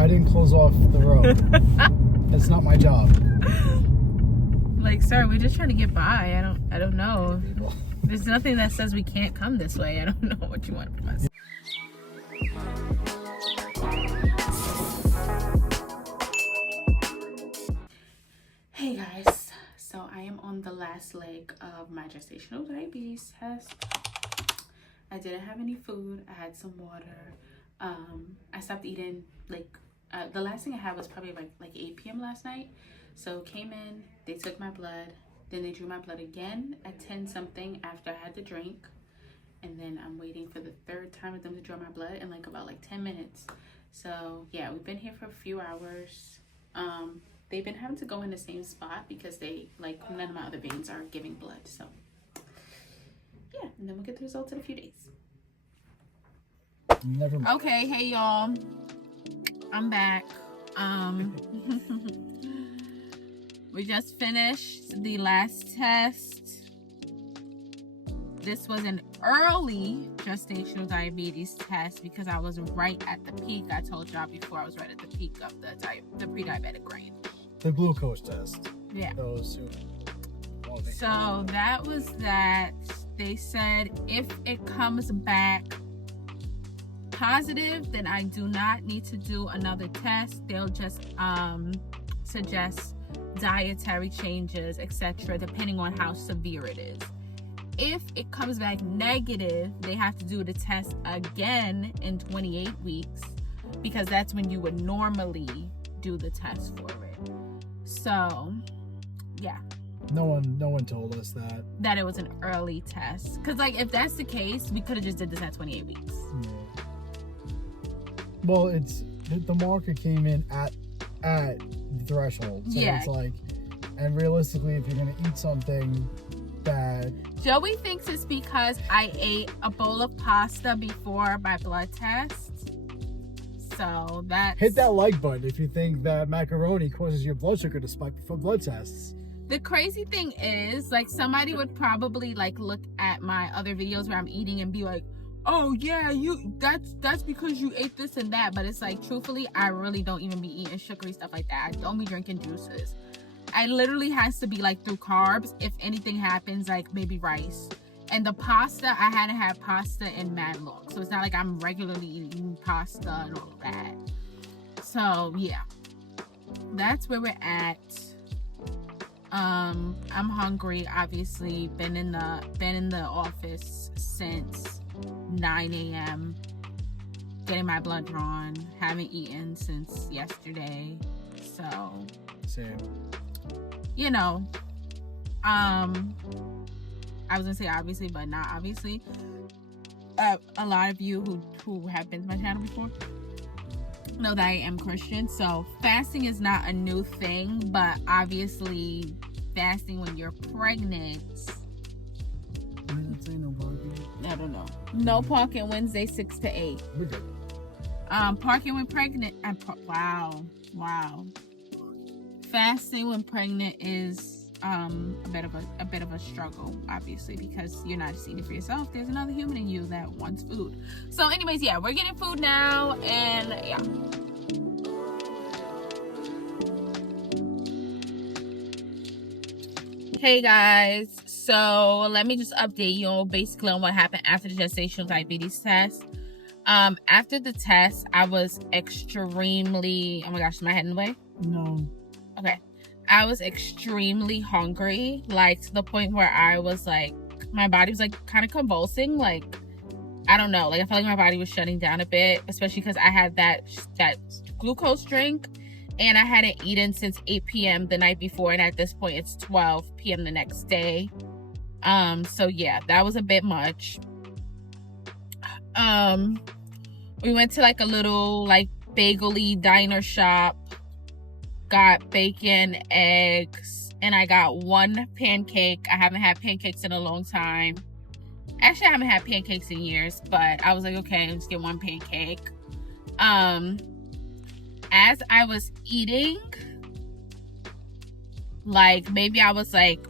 I didn't close off the road. That's not my job. Like, sir, we're just trying to get by. I don't know. There's nothing that says we can't come this way. I don't know what you want from us. Hey guys, so I am on the last leg of my gestational diabetes test. I didn't have any food. I had some water. I stopped eating, like, the last thing I had was probably like 8 p.m. last night. So came in, they took my blood, then they drew my blood again at 10 something after I had the drink. And then I'm waiting for the third time of them to draw my blood in like about 10 minutes. So yeah, we've been here for a few hours. They've been having to go in the same spot because none of my other veins are giving blood. So yeah, and then we'll get the results in a few days. Never mind. Okay, hey y'all, I'm back. We just finished the last test. This was an early gestational diabetes test because I was right at the peak. I told y'all before, I was right at the peak of the pre-diabetic range. The glucose test. Yeah. Those who. So that was that. They said if it comes back positive, then I do not need to do another test. They'll just suggest dietary changes, etc., depending on how severe it is. If it comes back negative, they have to do the test again in 28 weeks because that's when you would normally do the test for it. So yeah, no one told us that it was an early test, because like if that's the case, we could have just did this at 28 weeks. Well, it's the marker came in at the threshold, so yeah. It's like, and realistically, if you're gonna eat something that Joey thinks it's because I ate a bowl of pasta before my blood test. So that hit that like button if you think that macaroni causes your blood sugar to spike before blood tests. The crazy thing is, like, somebody would probably like look at my other videos where I'm eating and be like, oh yeah, that's because you ate this and that. But it's like, truthfully, I really don't even be eating sugary stuff like that. I don't be drinking juices. I literally has to be like through carbs. If anything happens, like maybe rice. And the pasta, I hadn't had pasta in mad long. So it's not like I'm regularly eating pasta and all of that. So yeah, that's where we're at. I'm hungry, obviously. Been in the office since 9 a.m. getting my blood drawn. Haven't eaten since yesterday. So same. You know, I was gonna say obviously, but not obviously. A lot of you who have been to my channel before know that I am Christian, so fasting is not a new thing, but obviously fasting when you're pregnant. I don't know. No parking Wednesday 6 to 8. We're good. Parking when pregnant. Wow. Fasting when pregnant is a bit of a struggle, obviously, because you're not just eating for yourself. There's another human in you that wants food. So anyways, yeah, we're getting food now, and yeah. Hey guys, so let me just update you basically on what happened after the gestational diabetes test. After the test, I was extremely, oh my gosh, is my head in the way? No. Okay. I was extremely hungry, like to the point where I was like, my body was like kind of convulsing, like, I don't know, like I felt like my body was shutting down a bit, especially because I had that glucose drink and I hadn't eaten since 8 p.m. the night before, and at this point it's 12 p.m. the next day. So yeah, that was a bit much. We went to like a little like bagel-y diner shop, got bacon, eggs, and I got one pancake. I haven't had pancakes in a long time. Actually, I haven't had pancakes in years, but I was like, okay, I'll just get one pancake. As I was eating, like maybe I was like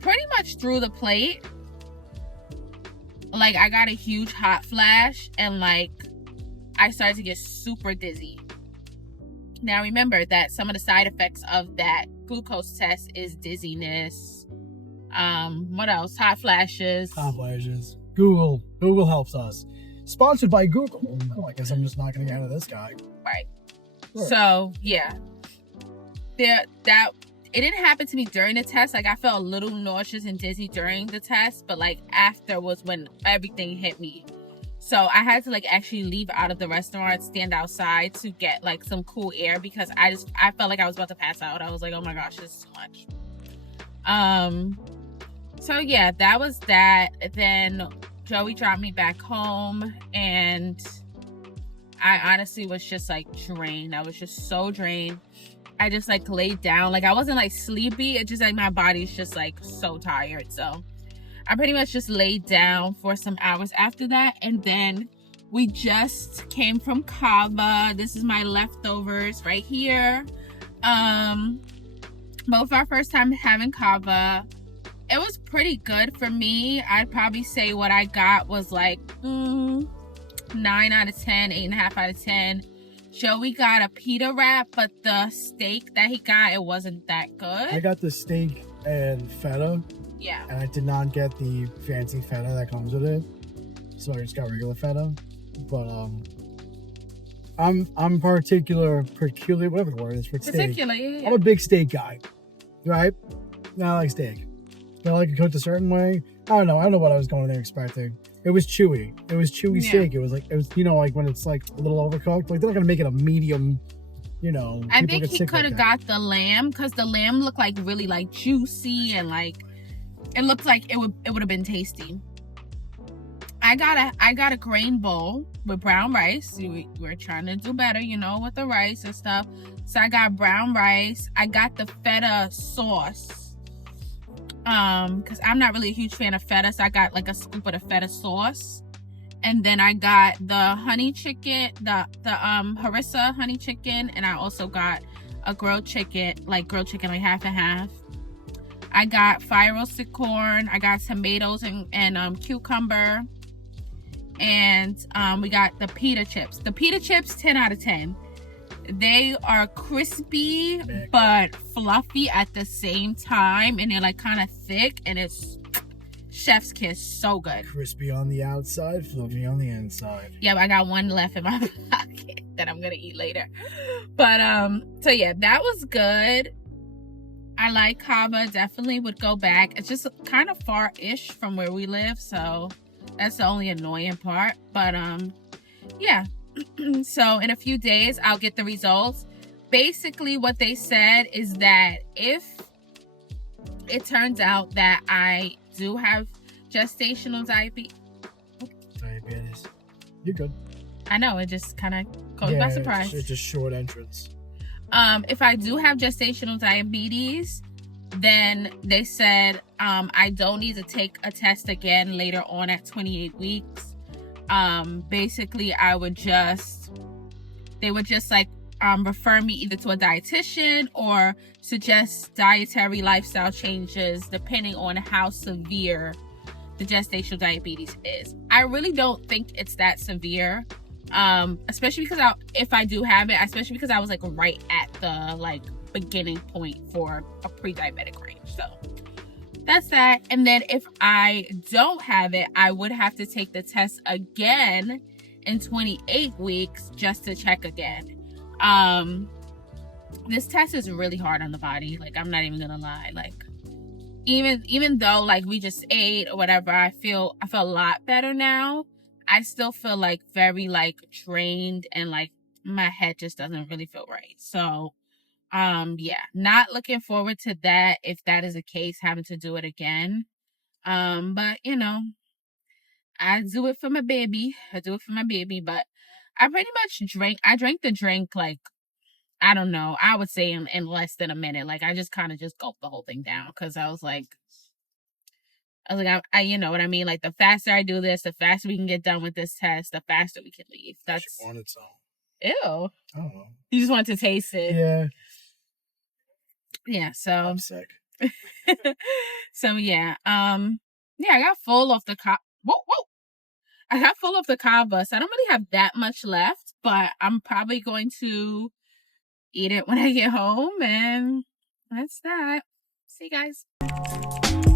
pretty much through the plate, like I got a huge hot flash, and like I started to get super dizzy. Now remember that some of the side effects of that glucose test is dizziness. What else? Hot flashes. Hot flashes. Google helps us. Sponsored by Google. Oh, I guess I'm just not gonna get out of this guy. Right. Sure. So yeah, it didn't happen to me during the test. Like I felt a little nauseous and dizzy during the test, but like after was when everything hit me. So I had to like actually leave out of the restaurant, stand outside to get like some cool air because I felt like I was about to pass out. I was like, oh my gosh, this is too much. So yeah, that was that. Then Joey dropped me back home and I honestly was just like drained. I was just so drained. I just like laid down. Like I wasn't like sleepy. It's just like my body's just like so tired. So I pretty much just laid down for some hours after that. And then we just came from Kava. This is my leftovers right here. Both our first time having Kava. It was pretty good for me. I'd probably say what I got was like 9 out of 10, 8.5 out of 10. Joey got a pita wrap, but the steak that he got, it wasn't that good. I got the steak and feta. Yeah. And I did not get the fancy feta that comes with it. So I just got regular feta. But I'm peculiar, whatever the word is for steak. Yeah. I'm a big steak guy. Right? I like steak. I like it cooked a certain way. I don't know what I was going there expecting. It was chewy. Steak. It was like when it's like a little overcooked. Like they're not gonna make it a medium, I think he could have got the lamb because the lamb looked like really like juicy and like it looked like it would have been tasty. I got a grain bowl with brown rice. We're trying to do better, with the rice and stuff. So I got brown rice. I got the feta sauce. Because I'm not really a huge fan of feta, so I got like a scoop of the feta sauce. And then I got the honey chicken, the harissa honey chicken, and I also got a grilled chicken like half and half. I got fire roasted corn. I got tomatoes and cucumber. And we got the pita chips. The pita chips, 10 out of 10. They are crispy but fluffy at the same time, and they're like kind of thick, and it's chef's kiss. So good. Crispy on the outside, fluffy on the inside. Yeah, I got one left in my pocket that I'm gonna eat later. But so yeah, that was good. I like Kava. Definitely would go back. It's just kind of far-ish from where we live, so that's the only annoying part. But yeah. So in a few days I'll get the results. Basically what they said is that if it turns out that I do have gestational diabetes, you're good. I know, it just kind of caught by surprise. It's just short entrance. If I do have gestational diabetes, then they said I don't need to take a test again later on at 28 weeks. Basically they would just like refer me either to a dietitian or suggest dietary lifestyle changes depending on how severe the gestational diabetes is. I really don't think it's that severe, especially because if I do have it, especially because I was like right at the like beginning point for a pre-diabetic range. So that's that. And then if I don't have it, I would have to take the test again in 28 weeks just to check again. This test is really hard on the body. Like, I'm not even gonna lie. Like, even though like we just ate or whatever, I feel a lot better now. I still feel like very like drained and like my head just doesn't really feel right. So yeah, not looking forward to that if that is the case, having to do it again. But I do it for my baby. But I pretty much drank the drink like, I don't know, I would say in less than a minute. Like I just kind of just gulped the whole thing down because I was like, I you know what I mean? Like the faster I do this, the faster we can get done with this test, the faster we can leave. That's she wanted some. Ew. I don't know. You just want to taste it. Yeah. Yeah, so I'm sick. so yeah. Yeah, I got full off the whoa. I got full of the kava, so I don't really have that much left, but I'm probably going to eat it when I get home, and that's that. See you guys.